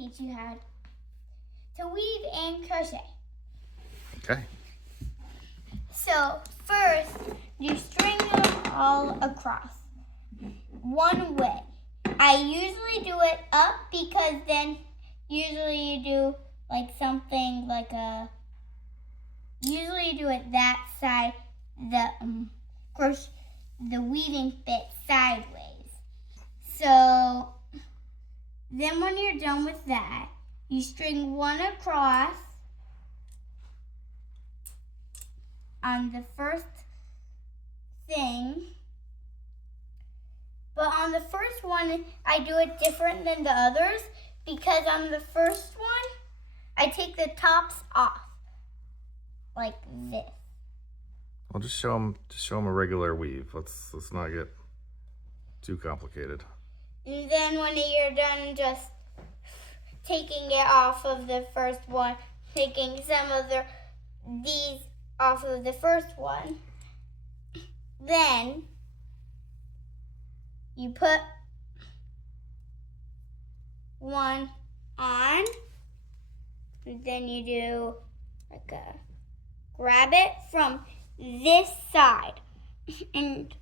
teach you how to weave and crochet. Okay. So first, you string them all across one way. I usually do it up because then usually you do like something like usually you do it that side, the weaving bit sideways. So then when you're done with that, you string one across on the first thing. But on the first one, I do it different than the others because on the first one, I take the tops off like this. Well, just show them a regular weave. Let's not get too complicated. And then when you're done just taking it off of the first one, taking some of these off of the first one, then you put one on, and then you do like grab it from this side and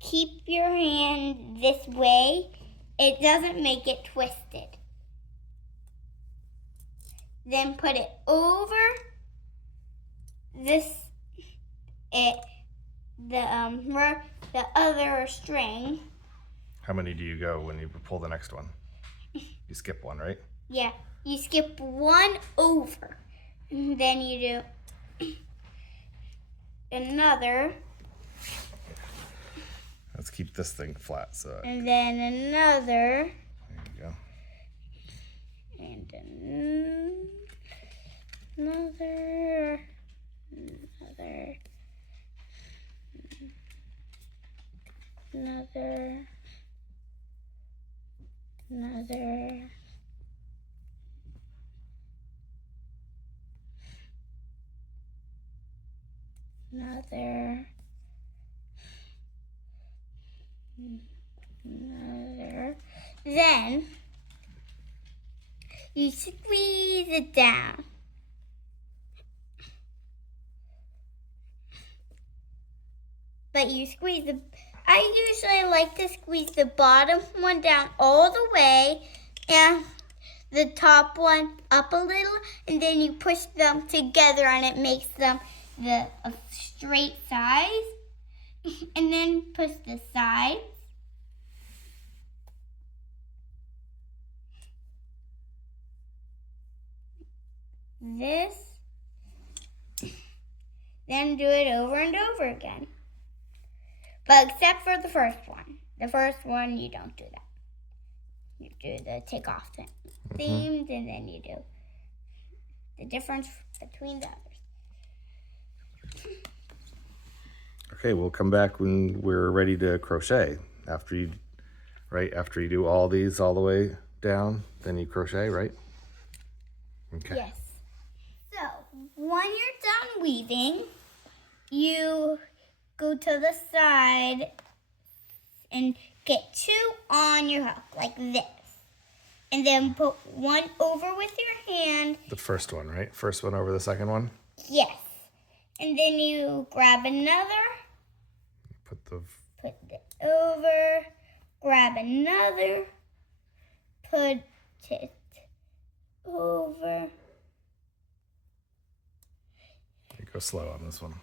keep your hand this way. It doesn't make it twisted. Then put it over the other string. How many do you go when you pull the next one? You skip one, right? Yeah, you skip one over. And then you do another. Let's keep this thing flat. And then another. There you go. And another. Then you squeeze it down. But you squeeze I usually like to squeeze the bottom one down all the way and the top one up a little, and then you push them together and it makes them a straight size. And then push the sides. This. Then do it over and over again. But except for the first one. The first one, you don't do that. You do the take off themed, and then you do the difference between the others. Okay, we'll come back when we're ready to crochet. After you do all these all the way down, then you crochet, right? Okay. Yes. So, when you're done weaving, you go to the side and get two on your hook, like this. And then put one over with your hand. The first one, right? First one over the second one? Yes. And then you grab another. Put it over. Grab another. Put it over. You go slow on this one.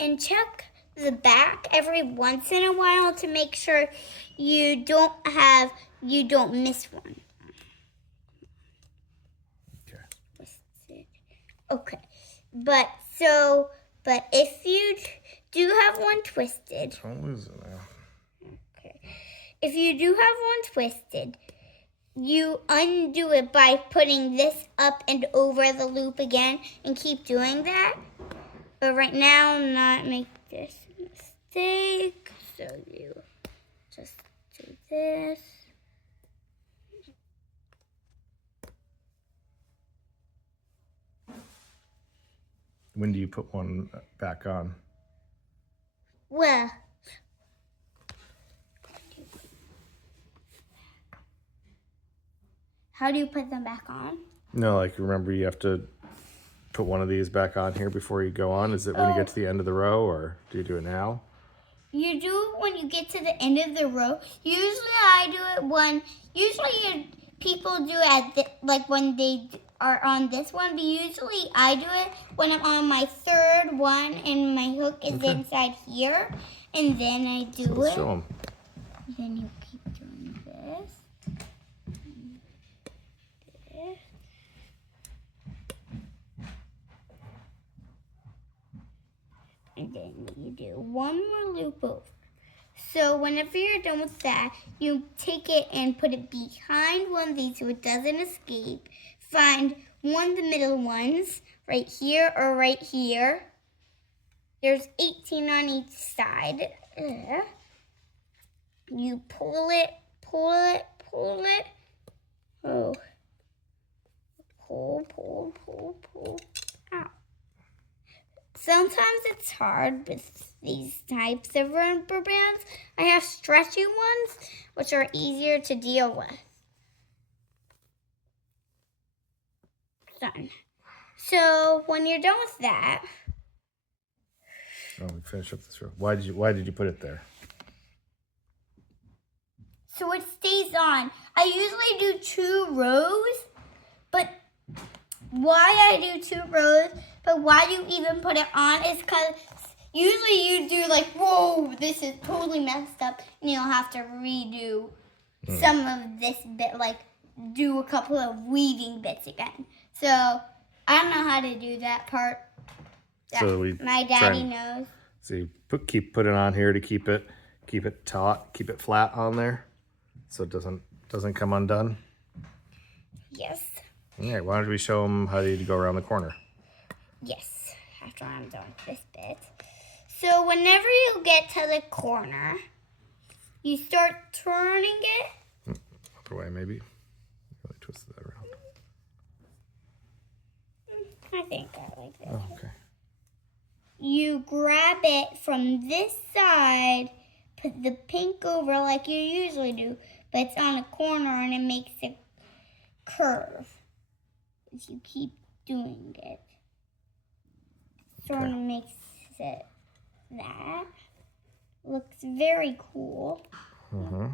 And check the back every once in a while to make sure you don't miss one. Okay. Okay. But if you do have one twisted. Don't lose it now. Okay. If you do have one twisted, you undo it by putting this up and over the loop again and keep doing that. But right now, not make this mistake. So you just do this. When do you put one back on? Well, how do you put them back on? No, like remember you have to put one of these back on here before you go on. Is it when you get to the end of the row, or do you do it now? You do it when you get to the end of the row. Usually I do it when, people do it like when they are on this one, but usually I do it when I'm on my third one and my hook is inside here, and then I do Let's it. show them. Then you keep doing this. This. And then you do one more loop over. So whenever you're done with that, you take it and put it behind one of these so it doesn't escape. Find one of the middle ones, right here or right here. There's 18 on each side. You pull it, pull it, pull it. Oh. Pull, pull, pull, pull. Ow. Sometimes it's hard with these types of rubber bands. I have stretchy ones, which are easier to deal with. Done. So when you're done with that, Oh, we finish up this row. Why did you put it there? so it stays on. I usually do 2 rows, but why I do 2 rows, but why you even put it on is because usually you do like, whoa, this is totally messed up, and you'll have to redo some of this bit, like do a couple of weaving bits again. So I don't know how to do that part. So My daddy knows. So you keep putting it on here to keep it taut, keep it flat on there, so it doesn't come undone. Yes. All right, why don't we show them how to go around the corner? Yes, after I'm done with this bit. So whenever you get to the corner, you start turning it. Other way, maybe. Really twisted that around. I think I like this. Oh, okay. You grab it from this side, put the pink over like you usually do, but it's on a corner and it makes a curve. As you keep doing it. Sort of makes it that. Looks very cool. Mm-hmm.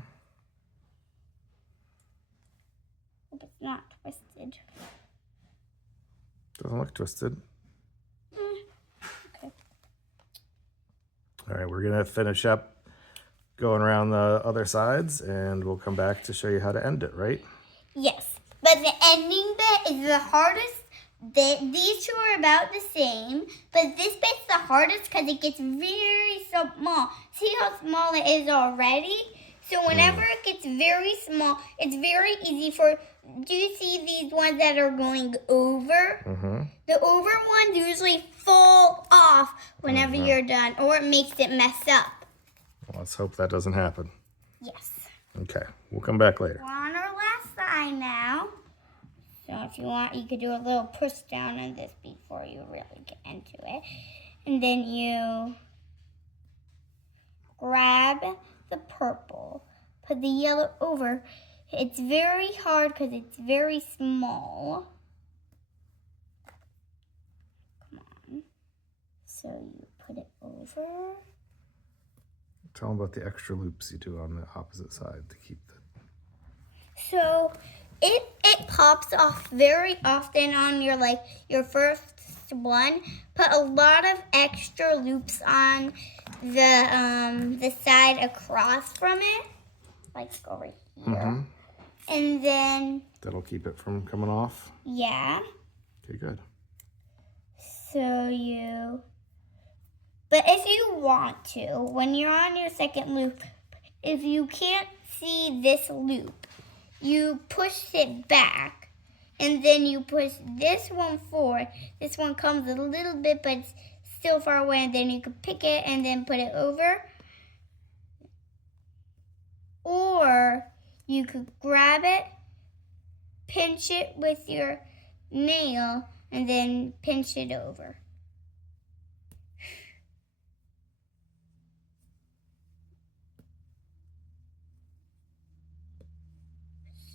Hope it's not twisted. Doesn't look twisted. Okay. All right, we're gonna finish up going around the other sides, and we'll come back to show you how to end it, right? Yes, but the ending bit is the hardest. These two are about the same, but this bit's the hardest because it gets very small. See how small it is already? So whenever it gets very small, it's very easy for, do you see these ones that are going over? Mm-hmm. The over ones usually fall off whenever you're done, or it makes it mess up. Well, let's hope that doesn't happen. Yes. Okay, we'll come back later. We're on our last side now. So if you want, you could do a little push down on this before you really get into it. And then you grab the purple, put the yellow over. It's very hard because it's very small. Come on. So you put it over. Tell them about the extra loops you do on the opposite side to keep the... So it pops off very often on your first one. Put a lot of extra loops on the side across from it, like over here. Mm-hmm. And then That'll keep it from coming off? yeah. Okay, good. But if you want to, when you're on your second loop, if you can't see this loop, you push it back, and then you push this one forward. This one comes a little bit, but it's still far away, and then you can pick it and then put it over. Or you could grab it, pinch it with your nail, and then pinch it over.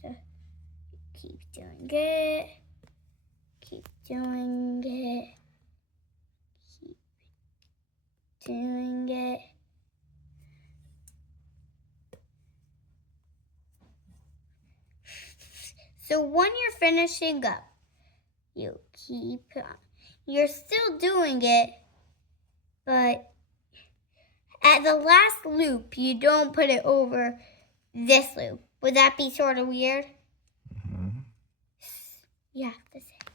So keep doing it. Keep doing it. Keep doing it. So when you're finishing up, you keep on. You're still doing it, but at the last loop, you don't put it over this loop. Would that be sort of weird? Mm-hmm. You have to say it.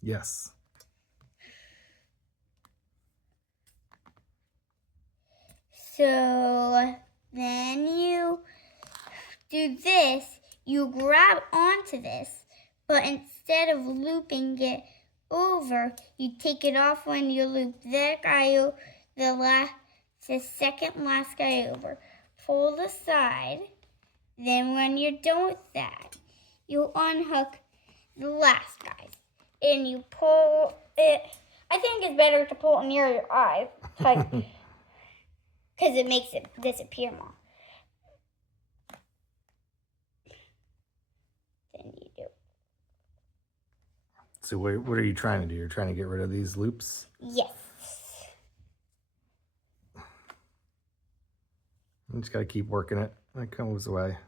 Yes. So then you do this, you grab onto this, but instead of looping it over, you take it off when you loop that guy, the second last guy over. Pull the side. Then when you're done with that, you unhook the last guys, and you pull it. I think it's better to pull it near your eyes, because it makes it disappear more. Then you do. So what are you trying to do? You're trying to get rid of these loops? Yes. You just got to keep working it. It comes away.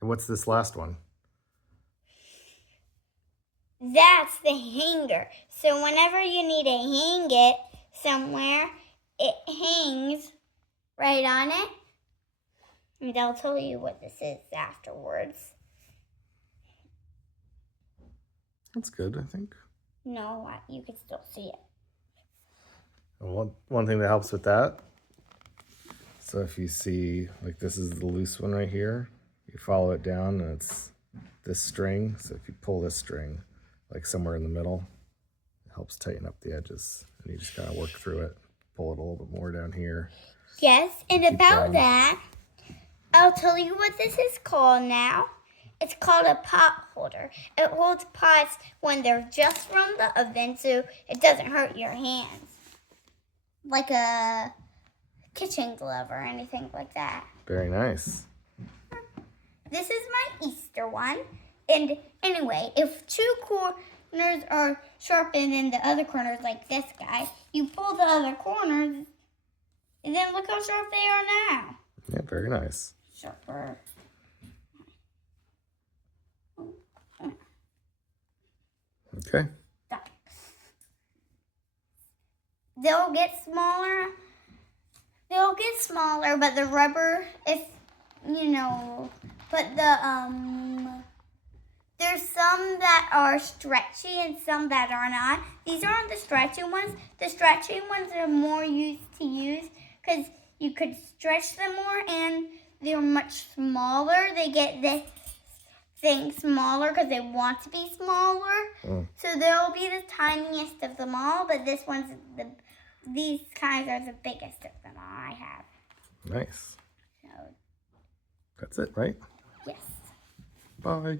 And what's this last one? That's the hanger. So whenever you need to hang it somewhere, it hangs right on it. And I'll tell you what this is afterwards. That's good, I think. No, you can still see it. Well, one thing that helps with that, so if you see, like this is the loose one right here, you follow it down and it's this string. So if you pull this string, like somewhere in the middle, it helps tighten up the edges. And you just kind of work through it, pull it a little bit more down here. Yes, and Keep about going. that, I'll tell you what this is called now. It's called a pot holder. It holds pots when they're just from the oven, so it doesn't hurt your hands. Like a kitchen glove or anything like that. Very nice. This is my Easter one. And anyway, if two corners are sharpened and the other corners like this guy, you pull the other corners, and then look how sharp they are now. Yeah, very nice. Sharper. Okay. They'll get smaller. But the rubber, if but there's some that are stretchy and some that are not. These aren't the stretchy ones. The stretchy ones are more used to use because you could stretch them more, and they're much smaller. They get the thing smaller because they want to be smaller. So they'll be the tiniest of them all, but these kinds are the biggest of them all I have. Nice. So That's it, right? yes. Bye.